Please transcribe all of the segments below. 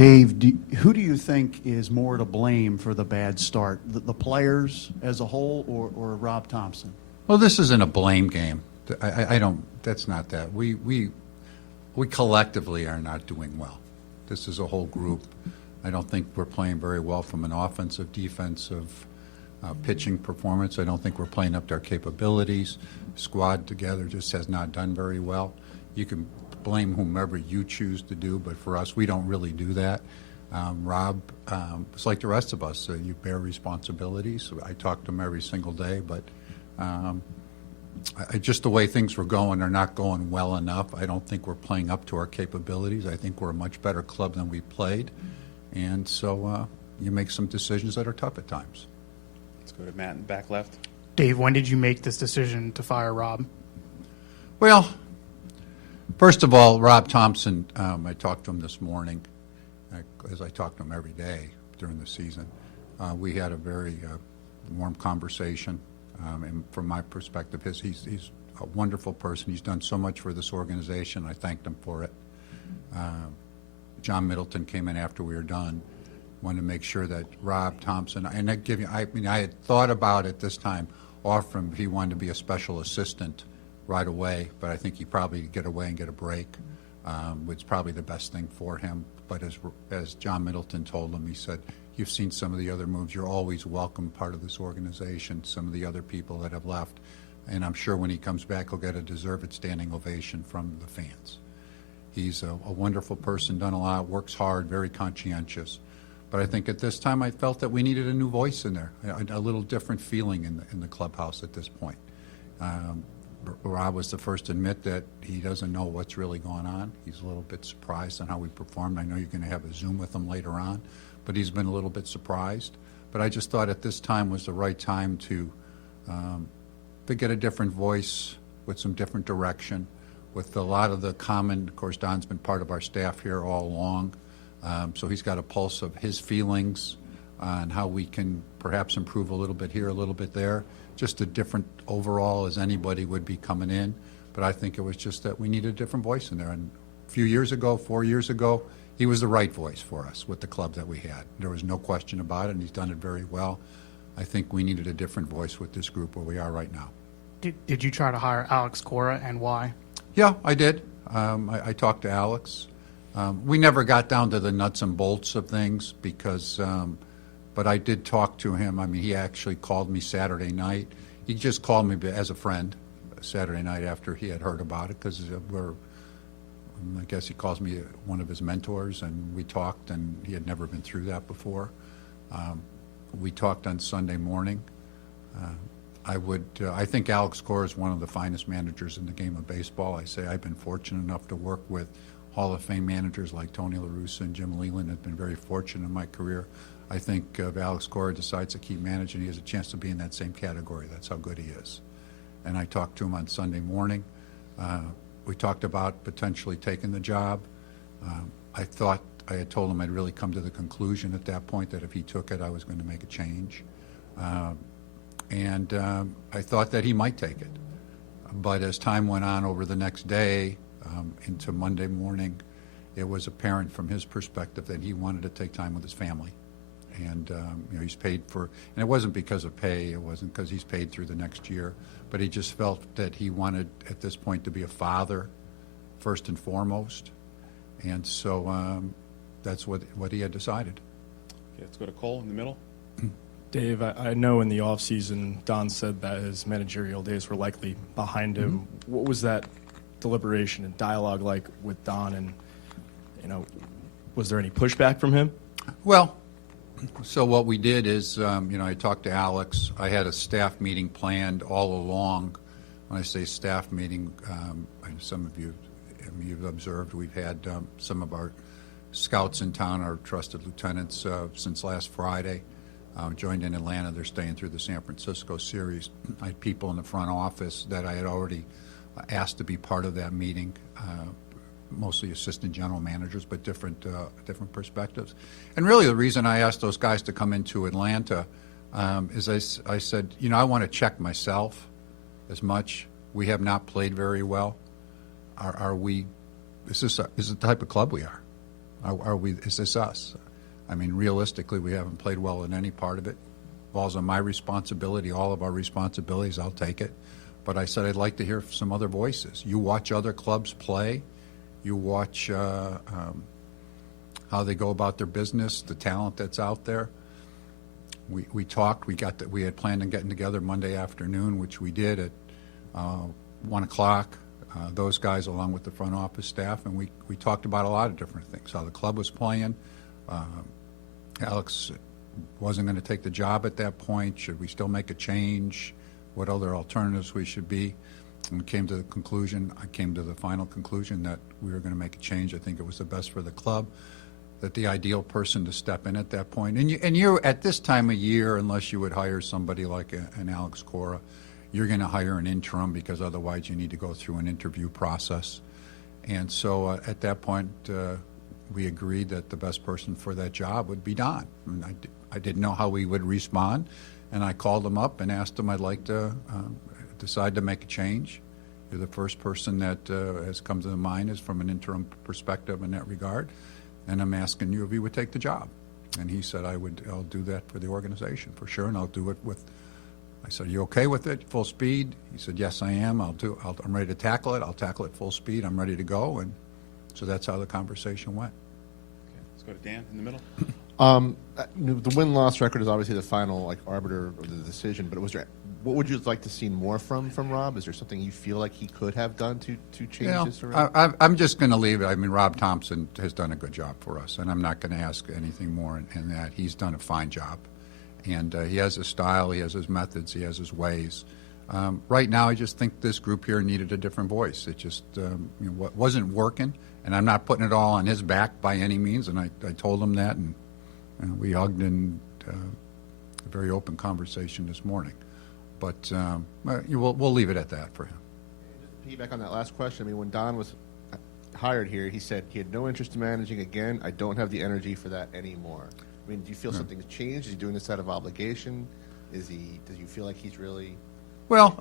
Dave, who do you think is more to blame for the bad start, the players as a whole or Rob Thomson? Well, this isn't a blame game. I don't. That's not that. We collectively are not doing well. This is a whole group. I don't think we're playing very well from an offensive, defensive, pitching performance. I don't think we're playing up to our capabilities. Squad together just has not done very well. You can blame whomever you choose to do, but for us, we don't really do that. Rob, it's like the rest of us. You bear responsibilities. I talk to him every single day, but just the way things were going are not going well enough. I don't think we're playing up to our capabilities. I think we're a much better club than we played, and so you make some decisions that are tough at times. Let's go to Matt in the back left. Dave, when did you make this decision to fire Rob? Well, first of all, Rob Thomson, I talked to him this morning, as I talk to him every day during the season. We had a very warm conversation, and from my perspective, he's a wonderful person. He's done so much for this organization. I thanked him for it. John Middleton came in after we were done, wanted to make sure that Rob Thomson, and I had thought about it this time, offer him if he wanted to be a special assistant right away, but I think he probably get away and get a break. Was probably the best thing for him. But as John Middleton told him, he said, "You've seen some of the other moves. You're always welcome part of this organization. Some of the other people that have left, and I'm sure when he comes back, he'll get a deserved standing ovation from the fans." He's a wonderful person, done a lot, works hard, very conscientious. But I think at this time, I felt that we needed a new voice in there, a little different feeling in the clubhouse at this point. Rob was the first to admit that he doesn't know what's really going on. He's a little bit surprised on how we performed. I know you're going to have a Zoom with him later on, but he's been a little bit surprised. But I just thought at this time was the right time to get a different voice with some different direction, with a lot of the common. Of course, Don's been part of our staff here all along, so he's got a pulse of his feelings on how we can perhaps improve a little bit here, a little bit there. Just a different overall as anybody would be coming in. But I think it was just that we needed a different voice in there. And a few years ago, 4 years ago, he was the right voice for us with the club that we had. There was no question about it, and he's done it very well. I think we needed a different voice with this group where we are right now. Did you try to hire Alex Cora, and why? Yeah, I did. I talked to Alex. We never got down to the nuts and bolts of things because but I did talk to him. I mean, he actually called me Saturday night. He just called me as a friend Saturday night after he had heard about it because I guess he calls me one of his mentors, and we talked, and he had never been through that before. We talked on Sunday morning. I think Alex Cora is one of the finest managers in the game of baseball. I say I've been fortunate enough to work with Hall of Fame managers like Tony La Russa and Jim Leland. I've been very fortunate in my career. I think if Alex Cora decides to keep managing, he has a chance to be in that same category. That's how good he is. And I talked to him on Sunday morning. We talked about potentially taking the job. I thought I had told him I'd really come to the conclusion at that point that if he took it, I was going to make a change. And I thought that he might take it. But as time went on over the next day into Monday morning, it was apparent from his perspective that he wanted to take time with his family. And he's paid for, and it wasn't because of pay, it wasn't because he's paid through the next year, but he just felt that he wanted at this point to be a father first and foremost. And so that's what he had decided. Okay, let's go to Cole in the middle. Dave, I know in the offseason, Don said that his managerial days were likely behind him. Mm-hmm. What was that deliberation and dialogue like with Don? And, was there any pushback from him? Well, so what we did is, I talked to Alex. I had a staff meeting planned all along. When I say staff meeting, some of you've observed we've had some of our scouts in town, our trusted lieutenants, since last Friday. Joined in Atlanta. They're staying through the San Francisco series. I had people in the front office that I had already asked to be part of that meeting, mostly assistant general managers, but different perspectives. And really the reason I asked those guys to come into Atlanta is I said, I want to check myself as much. We have not played very well. Is this the type of club we are? Is this us? I mean, realistically, we haven't played well in any part of it. Falls on my responsibility, all of our responsibilities, I'll take it. But I said I'd like to hear some other voices. You watch other clubs play. You watch how they go about their business, the talent that's out there. We talked. We had planned on getting together Monday afternoon, which we did at 1 o'clock. Those guys, along with the front office staff, and we talked about a lot of different things. How the club was playing. Alex wasn't going to take the job at that point. Should we still make a change? What other alternatives we should be? And I came to the final conclusion that we were going to make a change. I think it was the best for the club, that the ideal person to step in at that point. And you at this time of year, unless you would hire somebody like an Alex Cora, you're going to hire an interim, because otherwise you need to go through an interview process. And so at that point, we agreed that the best person for that job would be Don. And I didn't know how he would respond, and I called him up and asked him, I'd like to decide to make a change. You're the first person that has come to the mind is from an interim perspective in that regard, and I'm asking you if you would take the job. And he said, I'll do that for the organization for sure, and I'll do it with. I said, are you okay with it, full speed? He said, yes, I am. I'm ready to tackle it. I'll tackle it full speed. I'm ready to go. And so that's how the conversation went. Okay, let's go to Dan in the middle. The win-loss record is obviously the final arbiter of the decision, but what would you like to see more from Rob? Is there something you feel like he could have done to change this around? I'm just going to leave it. I mean, Rob Thomson has done a good job for us, and I'm not going to ask anything more in that. He's done a fine job. And he has his style, he has his methods, he has his ways. Right now, I just think this group here needed a different voice. It just wasn't working, and I'm not putting it all on his back by any means, and I told him that, and we hugged in a very open conversation this morning. But we'll leave it at that for him. Piggyback on that last question, I mean, when Don was hired here, he said he had no interest in managing again. I don't have the energy for that anymore. I mean, do you feel something's changed? Is he doing this out of obligation? Does you feel like he's really? Well,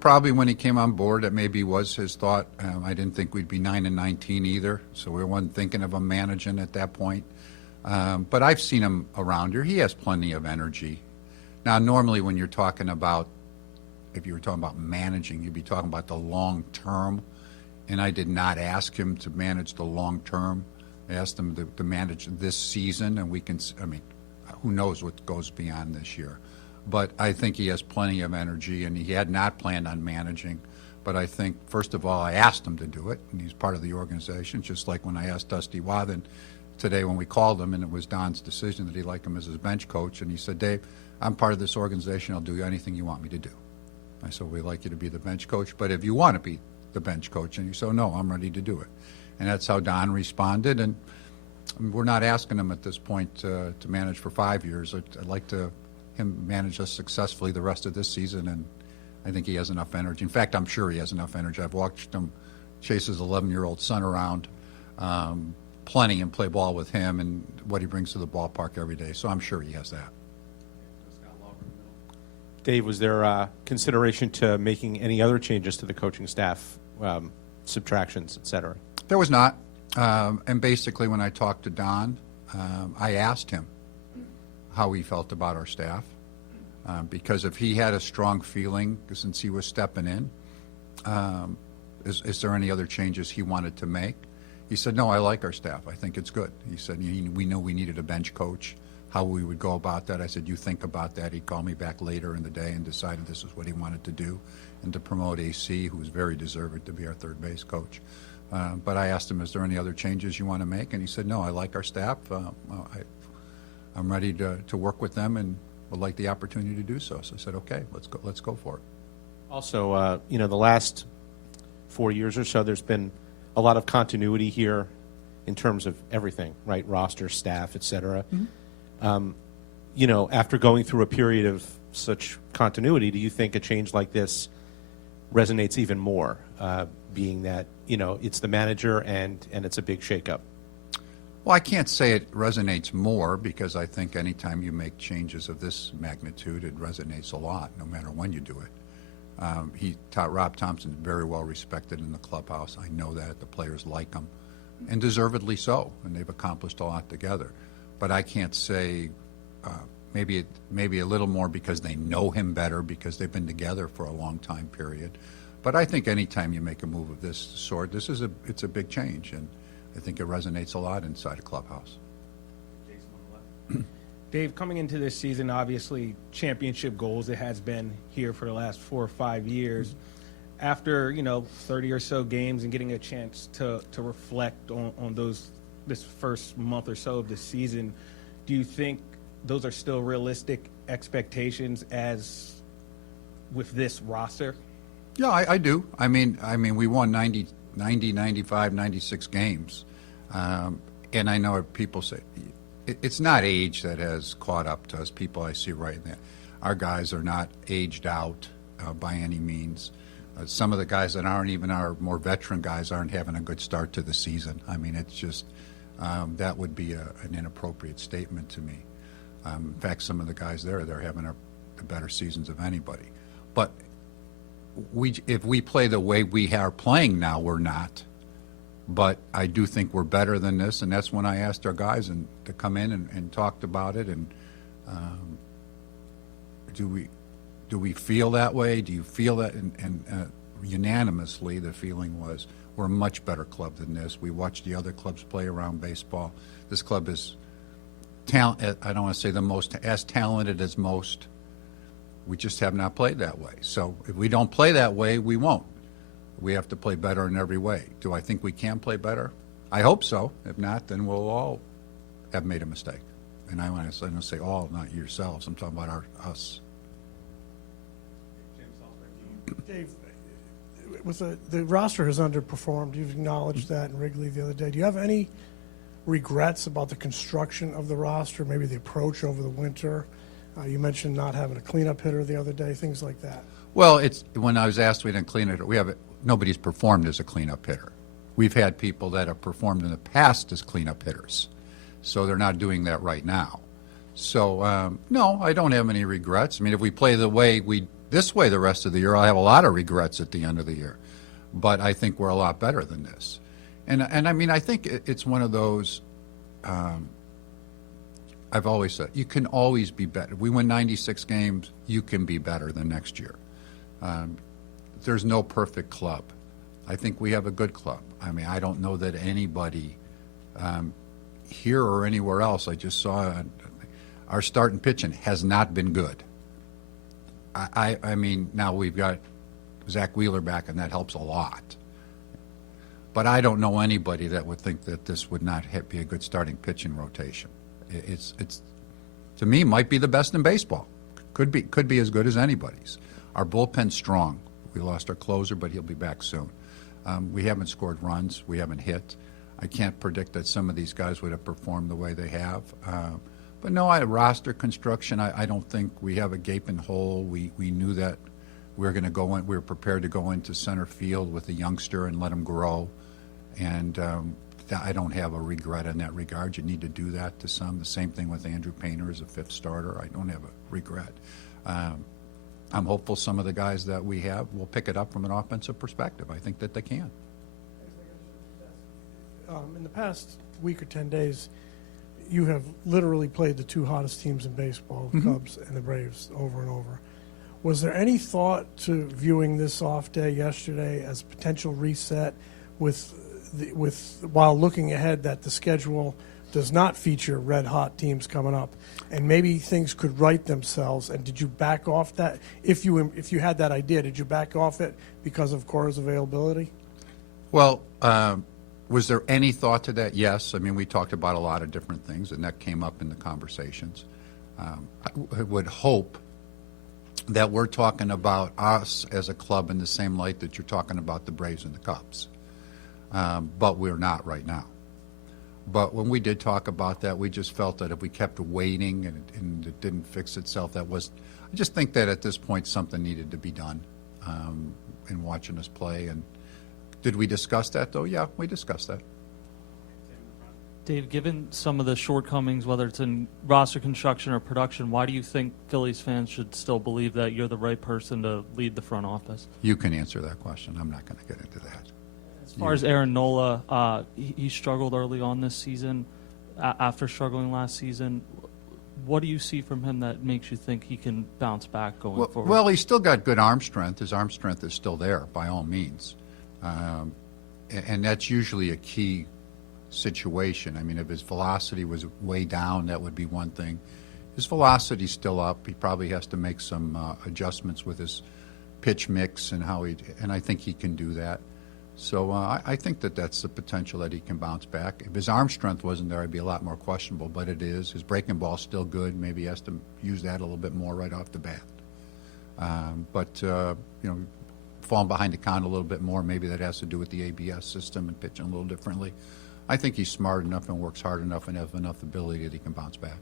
probably when he came on board, that maybe was his thought. I didn't think we'd be 9-19 either, so we weren't thinking of him managing at that point. But I've seen him around here. He has plenty of energy. Now, normally when you're talking about, if you were talking about managing, you'd be talking about the long term, and I did not ask him to manage the long term. I asked him to manage this season, and who knows what goes beyond this year. But I think he has plenty of energy, and he had not planned on managing. But I think, first of all, I asked him to do it, and he's part of the organization, just like when I asked Dusty Wathen today when we called him, and it was Don's decision that he'd like him as his bench coach. And he said, Dave, I'm part of this organization. I'll do anything you want me to do. I said, we'd like you to be the bench coach, but if you want to be the bench coach, and he said, no, I'm ready to do it. And that's how Don responded, and we're not asking him at this point to manage for 5 years. I'd like him manage us successfully the rest of this season, and I think he has enough energy. In fact, I'm sure he has enough energy. I've watched him chase his 11-year-old son around plenty and play ball with him and what he brings to the ballpark every day, so I'm sure he has that. Dave, was there consideration to making any other changes to the coaching staff, subtractions, et cetera? There was not. And basically, when I talked to Don, I asked him how he felt about our staff. Because if he had a strong feeling, since he was stepping in, is there any other changes he wanted to make? He said, no, I like our staff. I think it's good. He said, we know we needed a bench coach, how we would go about that. I said, you think about that. He called me back later in the day and decided this is what he wanted to do, and to promote AC, who was very deserving to be our third base coach. But I asked him, is there any other changes you want to make? And he said, no, I like our staff. I'm ready to work with them and would like the opportunity to do so. So I said, okay, let's go for it. Also, the last 4 years or so, there's been a lot of continuity here in terms of everything, right? Roster, staff, et cetera. Mm-hmm. After going through a period of such continuity, do you think a change like this resonates even more, being that, it's the manager and it's a big shakeup? Well, I can't say it resonates more, because I think anytime you make changes of this magnitude, it resonates a lot, no matter when you do it. Rob Thomson is very well respected in the clubhouse. I know that. The players like him. and deservedly so, and they've accomplished a lot together. But I can't say maybe a little more because they know him better because they've been together for a long time period. But I think anytime you make a move of this sort, it's a big change, and I think it resonates a lot inside a clubhouse. Dave, coming into this season, obviously championship goals, it has been here for the last 4 or 5 years. After 30 or so games and getting a chance to reflect on this first month or so of the season, do you think those are still realistic expectations as with this roster? Yeah, I do. I mean, we won 90, 95, 96 games. And I know people say, it's not age that has caught up to us, people I see right now. Our guys are not aged out by any means. Some of the guys that aren't even our more veteran guys aren't having a good start to the season. I mean, it's just, that would be an inappropriate statement to me. In fact, some of the guys they're having the better seasons of anybody. But if we play the way we are playing now, we're not. But I do think we're better than this, and that's when I asked our guys to come in and talked about it. And do we feel that way? Do you feel that? And unanimously, the feeling was we're a much better club than this. We watched the other clubs play around baseball. This club is talent. I don't want to say as talented as most. We just have not played that way. So if we don't play that way, we won't. We have to play better in every way. Do I think we can play better? I hope so. If not, then we'll all have made a mistake. And I want to say all, not yourselves. I'm talking about us. Dave, the roster has underperformed. You've acknowledged that in Wrigley the other day. Do you have any regrets about the construction of the roster, maybe the approach over the winter? You mentioned not having a cleanup hitter the other day, things like that. Well, when I was asked, we didn't clean it. Nobody's performed as a cleanup hitter. We've had people that have performed in the past as cleanup hitters, so they're not doing that right now. So no, I don't have any regrets. I mean, if we play this way the rest of the year, I'll have a lot of regrets at the end of the year. But I think we're a lot better than this. And I mean, I think it's one of those. I've always said you can always be better. If we win 96 games, you can be better than next year. There's no perfect club. I think we have a good club. I mean, I don't know that anybody here or anywhere else. I just saw our starting pitching has not been good. I mean, now we've got Zach Wheeler back, and that helps a lot. But I don't know anybody that would think that this would not be a good starting pitching rotation. It's to me might be the best in baseball. Could be as good as anybody's. Our bullpen's strong. We lost our closer, but he'll be back soon. We haven't scored runs. We haven't hit. I can't predict that some of these guys would have performed the way they have. But no, roster construction, I don't think we have a gaping hole. We knew that we were going to go in. We were prepared to go into center field with a youngster and let him grow. And I don't have a regret in that regard. You need to do that to some. The same thing with Andrew Painter as a fifth starter. I don't have a regret. I'm hopeful some of the guys that we have will pick it up from an offensive perspective. I think that they can. In the past week or 10 days, you have literally played the two hottest teams in baseball, the Cubs and the Braves, over and over. Was there any thought to viewing this off day yesterday as a potential reset while looking ahead that the schedule does not feature red-hot teams coming up, and maybe things could right themselves? And did you back off that? If you had that idea, did you back off it because of Cora's availability? Well, was there any thought to that? Yes. I mean, we talked about a lot of different things, and that came up in the conversations. I would hope that we're talking about us as a club in the same light that you're talking about the Braves and the Cubs. But we're not right now. But when we did talk about that, we just felt that if we kept waiting and it didn't fix itself, I just think that at this point something needed to be done in watching us play. And did we discuss that, though? Yeah, we discussed that. Dave, given some of the shortcomings, whether it's in roster construction or production, why do you think Phillies fans should still believe that you're the right person to lead the front office? You can answer that question. I'm not going to get into that. far as Aaron Nola, he struggled early on this season after struggling last season. What do you see from him that makes you think he can bounce back going forward? Well, he's still got good arm strength. His arm strength is still there, by all means. And that's usually a key situation. I mean, if his velocity was way down, that would be one thing. His velocity's still up. He probably has to make some adjustments with his pitch mix and and I think he can do that. So I think that's the potential that he can bounce back. If his arm strength wasn't there, I'd be a lot more questionable, but it is. His breaking ball's still good. Maybe he has to use that a little bit more right off the bat. Falling behind the count a little bit more, maybe that has to do with the ABS system and pitching a little differently. I think he's smart enough and works hard enough and has enough ability that he can bounce back.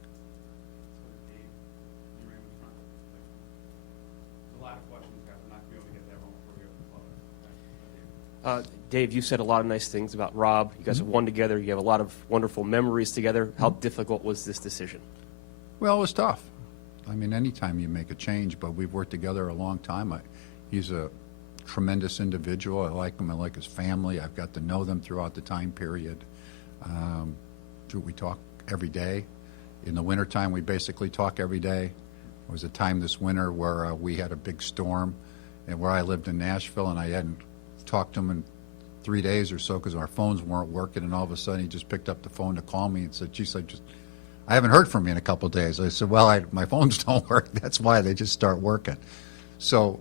Dave, you said a lot of nice things about Rob. You guys have won together. You have a lot of wonderful memories together. How difficult was this decision? Well, it was tough. I mean, anytime you make a change, but we've worked together a long time. He's a tremendous individual. I like him. I like his family. I've got to know them throughout the time period. We talk every day. In the wintertime, we basically talk every day. There was a time this winter where we had a big storm, and where I lived in Nashville, and I hadn't talked to him in 3 days or so because our phones weren't working, and all of a sudden he just picked up the phone to call me and said, geez, I haven't heard from you in a couple of days. I said, well, my phones don't work. That's why they just start working. So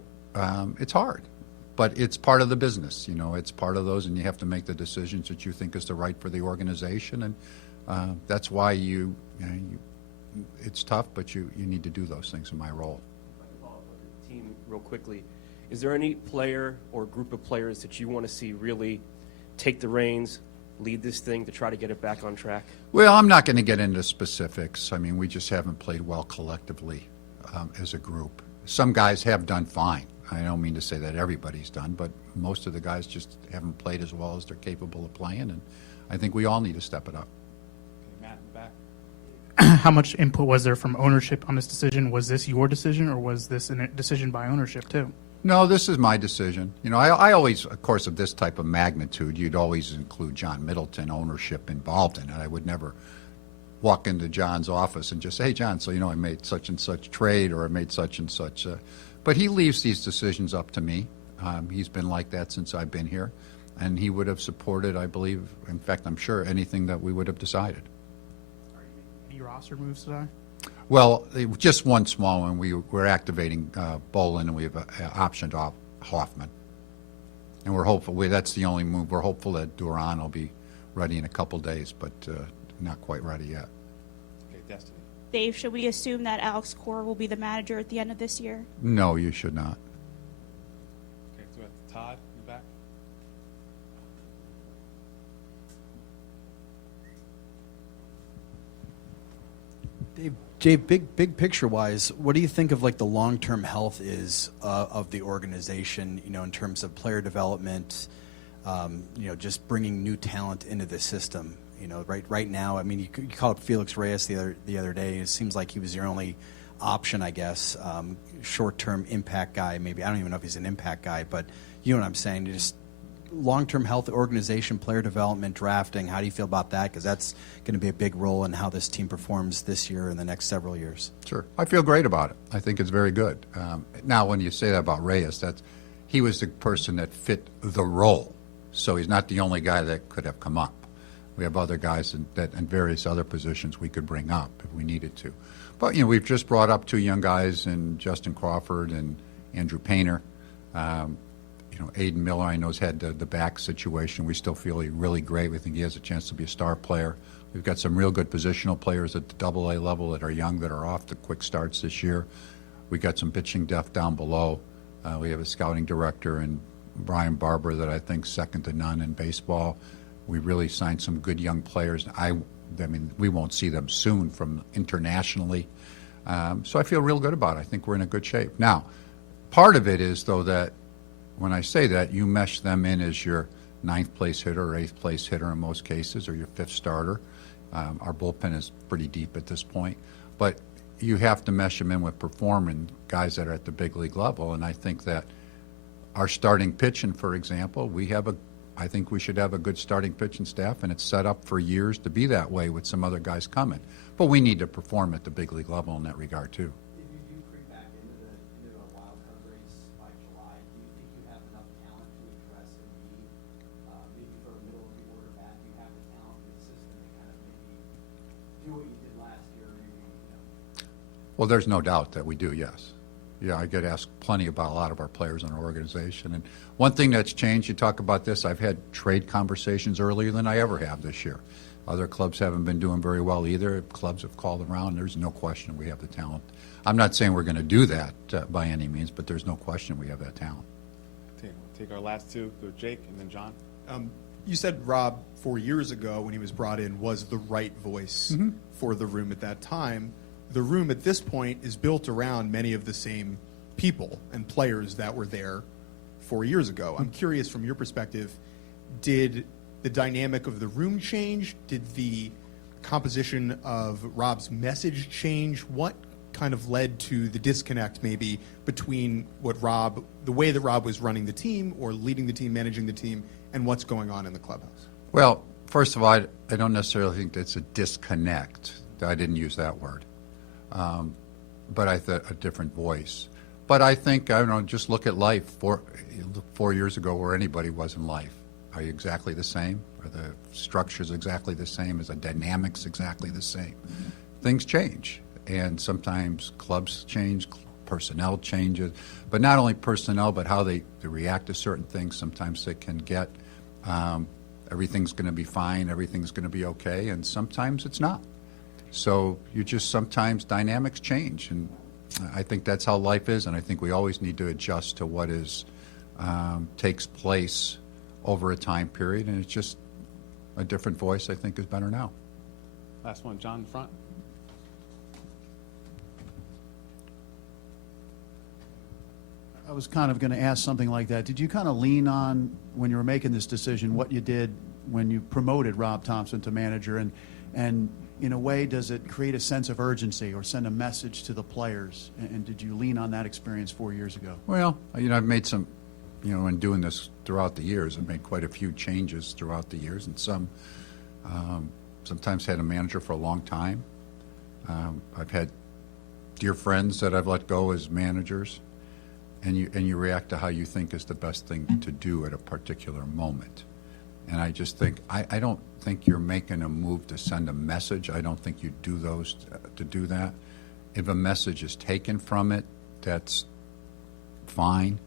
it's hard, but it's part of the business. It's part of those, and you have to make the decisions that you think is the right for the organization, and that's why it's tough, but you need to do those things in my role. Follow up with the team real quickly. Is there any player or group of players that you want to see really take the reins, lead this thing to try to get it back on track? Well, I'm not going to get into specifics. I mean, we just haven't played well collectively as a group. Some guys have done fine. I don't mean to say that everybody's done, but most of the guys just haven't played as well as they're capable of playing, and I think we all need to step it up. Matt in the back. How much input was there from ownership on this decision? Was this your decision, or was this a decision by ownership too? No, this is my decision. I always, of course, of this type of magnitude, you'd always include John Middleton ownership involved in it. I would never walk into John's office and just say, hey, John, so, I made such and such trade, or I made such and such. But he leaves these decisions up to me. He's been like that since I've been here. And he would have supported, I believe, in fact, I'm sure, anything that we would have decided. Are you making any roster moves today? Well, just one small one. We're activating Bolin, and we have optioned off Hoffman. And we're hopeful. That's the only move. We're hopeful that Duran will be ready in a couple days, but not quite ready yet. Okay, Destiny. Dave, should we assume that Alex Cora will be the manager at the end of this year? No, you should not. Okay, so we have Todd in the back. Dave, big picture wise, what do you think of the long-term health is of the organization? In terms of player development, just bringing new talent into the system. Right now, I mean, you called up Felix Reyes the other day. It seems like he was your only option, I guess. Short-term impact guy, maybe. I don't even know if he's an impact guy, but you know what I'm saying. Just long-term health organization, player development, drafting. How do you feel about that? Because that's going to be a big role in how this team performs this year and the next several years. Sure. I feel great about it. I think it's very good. Now, when you say that about Reyes, he was the person that fit the role. So he's not the only guy that could have come up. We have other guys in various other positions we could bring up if we needed to. But, we've just brought up two young guys in Justin Crawford and Andrew Painter. Aiden Miller, I know, has had the back situation. We still feel he's really great. We think he has a chance to be a star player. We've got some real good positional players at the AA level that are young, that are off to quick starts this year. We got some pitching depth down below. We have a scouting director in Brian Barber that I think second to none in baseball. We really signed some good young players. I mean, we won't see them soon from internationally. So I feel real good about it. I think we're in a good shape. Now, part of it is, though, that when I say that, you mesh them in as your ninth place hitter or eighth place hitter in most cases, or your fifth starter. Our bullpen is pretty deep at this point. But you have to mesh them in with performing guys that are at the big league level. And I think that our starting pitching, for example, we have a I think we should have a good starting pitching staff, and it's set up for years to be that way with some other guys coming. But we need to perform at the big league level in that regard, too. If you do creep back into a wild card race by July, do you think you have enough talent to address a need? Maybe for a middle of the order bat, do you have the talent in the system to kind of maybe do what you did last year? Maybe, Well, there's no doubt that we do, yes. Yeah, I get asked plenty about a lot of our players in our organization. And one thing that's changed, you talk about this, I've had trade conversations earlier than I ever have this year. Other clubs haven't been doing very well either. Clubs have called around. There's no question we have the talent. I'm not saying we're going to do that by any means, but there's no question we have that talent. We'll take our last two. Go Jake and then John. You said Rob 4 years ago when he was brought in was the right voice for the room at that time. The room at this point is built around many of the same people and players that were there 4 years ago. I'm curious from your perspective, did the dynamic of the room change? Did the composition of Rob's message change? What kind of led to the disconnect maybe between the way that Rob was running the team or leading the team, managing the team, and what's going on in the clubhouse? Well, first of all, I don't necessarily think it's a disconnect. I didn't use that word. But I thought a different voice. But I think, I don't know, just look at life 4 years ago where anybody was in life. Are you exactly the same? Are the structures exactly the same? Is the dynamics exactly the same? Things change. And sometimes clubs change, personnel changes. But not only personnel, but how they react to certain things. Sometimes they can get, everything's going to be fine, everything's going to be okay, and sometimes it's not. So sometimes dynamics change, and I think that's how life is, and I think we always need to adjust to what takes place over a time period, and it's just a different voice I think is better now. Last one, John in front. I was kind of going to ask something like that. Did you kind of lean on, when you were making this decision, what you did when you promoted Rob Thomson to manager, and in a way, does it create a sense of urgency or send a message to the players? And did you lean on that experience 4 years ago? Well, I've made some, in doing this throughout the years, I've made quite a few changes throughout the years, and sometimes had a manager for a long time. I've had dear friends that I've let go as managers, and you react to how you think is the best thing to do at a particular moment. And I just think, I don't think you're making a move to send a message. I don't think you do those to do that. If a message is taken from it, that's fine.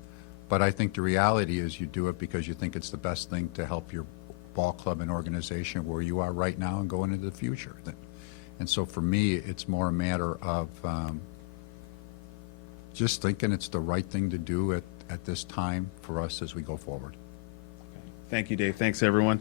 But I think the reality is you do it because you think it's the best thing to help your ball club and organization where you are right now and going into the future. And so for me, it's more a matter of just thinking it's the right thing to do at this time for us as we go forward. Thank you, Dave. Thanks, everyone.